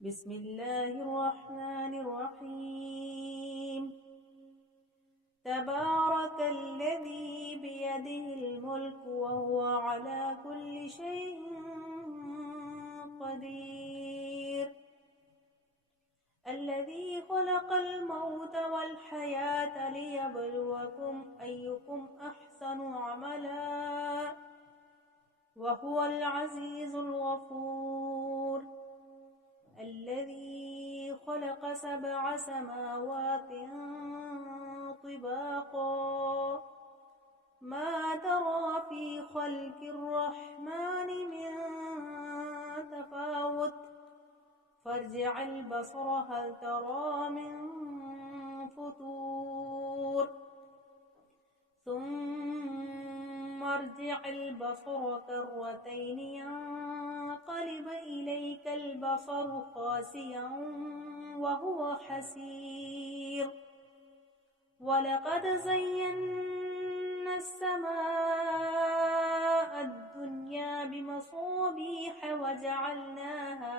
بسم الله الرحمن الرحيم. تبارك الذي بيده الملك وهو على كل شيء قدير. الذي خلق الموت والحياة ليبلوكم أيكم أحسن عملا وهو العزيز الغفور. الذي خلق 7 سماوات طباقا ما ترى في خلق الرحمن من تفاوت فارجع البصر هل ترى من فطور ثم ارجع البصر كرتين ينقلب إليك البصر خاسئا وهو حسير. ولقد زينا السماء الدنيا بمصابيح وجعلناها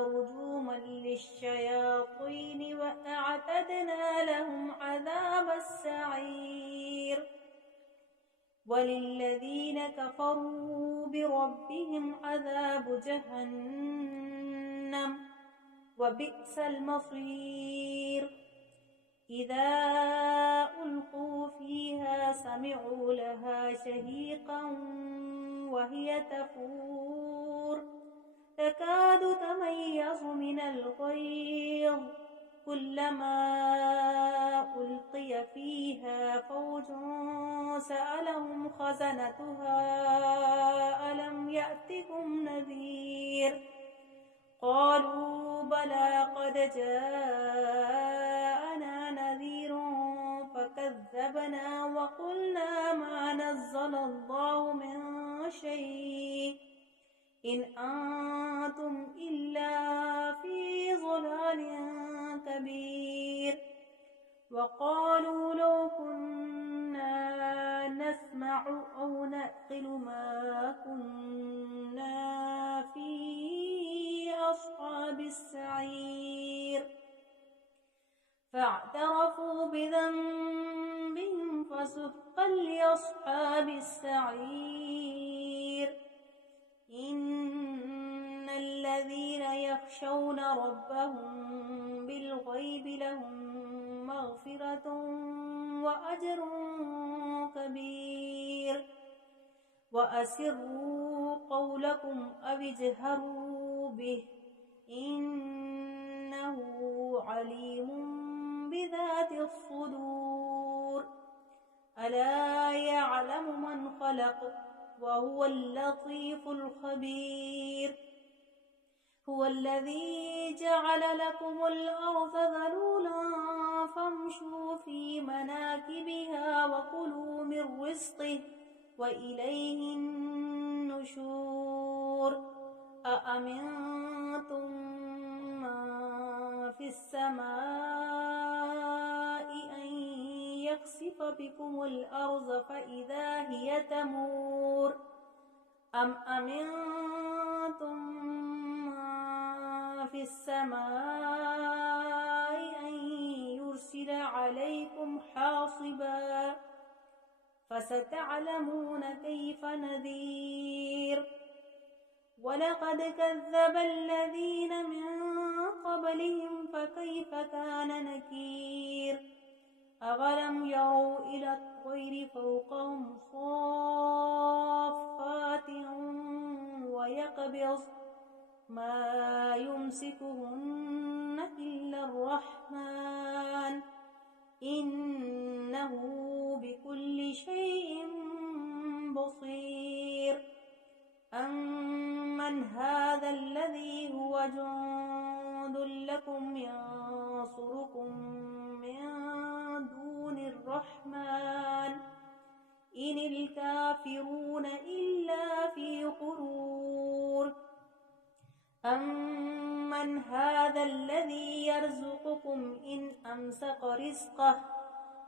رجوما للشياطين وأعتدنا لهم عذاب السعير. وللذين كفروا بربهم عذاب جهنم وبئس المصير. إذا ألقوا فيها سمعوا لها شهيقا وهي تفور تكاد تميز من الغيظ كلما ألقي فيها فوج سألهم خزنتها ألم يأتكم نذير قالوا بلى قد جاءنا نذير فكذبنا وقلنا ما نزل الله من شيء إن أنتم إلا في ضلال كبير. وقالوا لو كنا نسمع أو نعقل ما كنا في أصحاب السعير. فاعترفوا بذنبهم فسحقا لأصحاب السعير. إن الذين يخشون ربهم بالغيب لهم مغفرة وأجر كبير. وأسروا قولكم أو اجهروا به إنه عليم بذات الصدور. ألا يعلم من خلق وهو اللطيف الخبير. هو الذي جعل لكم الأرض ذلولا فامشوا في مناكبها وكلوا من رزقه وإليه النشور. أأمنتم من في السماء أن يخسف بكم الأرض فإذا هي تمور أم أمنتم من في السماء أن يرسل عليكم حاصبا فستعلمون كيف نذير. ولقد كذب الذين من قبلهم فكيف كان نكير. أولم يروا إلى الطير فوقهم صافات ويقبض ما يمسكهن إلا الرحمن إنه بكل شيء بصير. أمن هذا الذي هو جند لكم ينصركم من دون الرحمن إن الكافرون إلا في غرور. أمن هذا الذي يرزقكم إن أمسك رزقه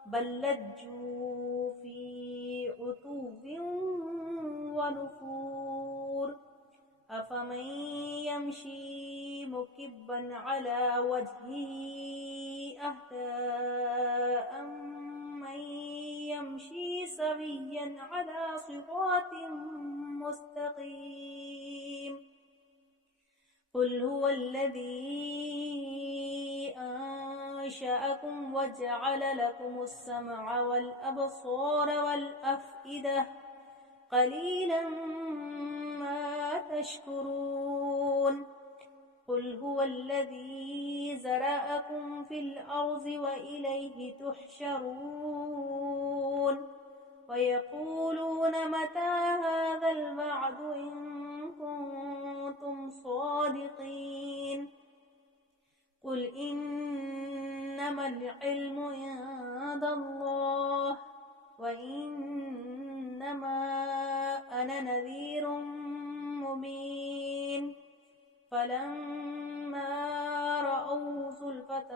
بل لجوا في عتو ونفور. أفمن يمشي مكبا على وجهه أهدى أمن يمشي سويا على صراط مستقيم قل هو الذي أنشأكم وجعل لكم السمع والأبصار والأفئدة قليلا ما تشكرون قل هو الذي زرعكم في الأرض وإليه تحشرون ويقولون متى هذا الوعد إن كنتم صادقين قل إنما العلم عند الله وإنما أنا نذير مبين فلما رأوا زلفة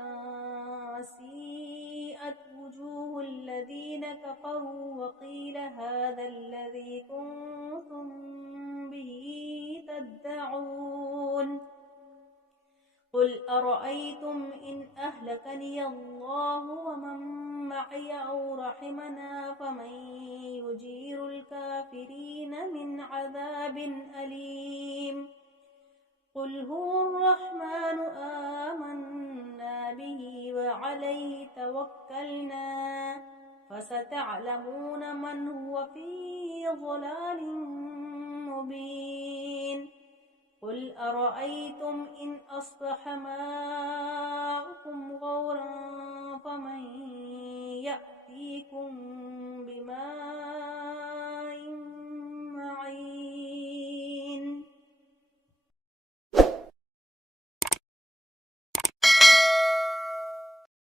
سيئت وجوه الذين كفروا وقيل هذا الذي كنتم به تدعون قل أرأيتم إن أهلكني الله ومن معي أو رحمنا فمن يجير الكافرين من عذاب أليم قل هو الرحمن آمنا به وعليه توكلنا فستعلمون من هو في ضلال مبين قل أرأيتم إن أصبح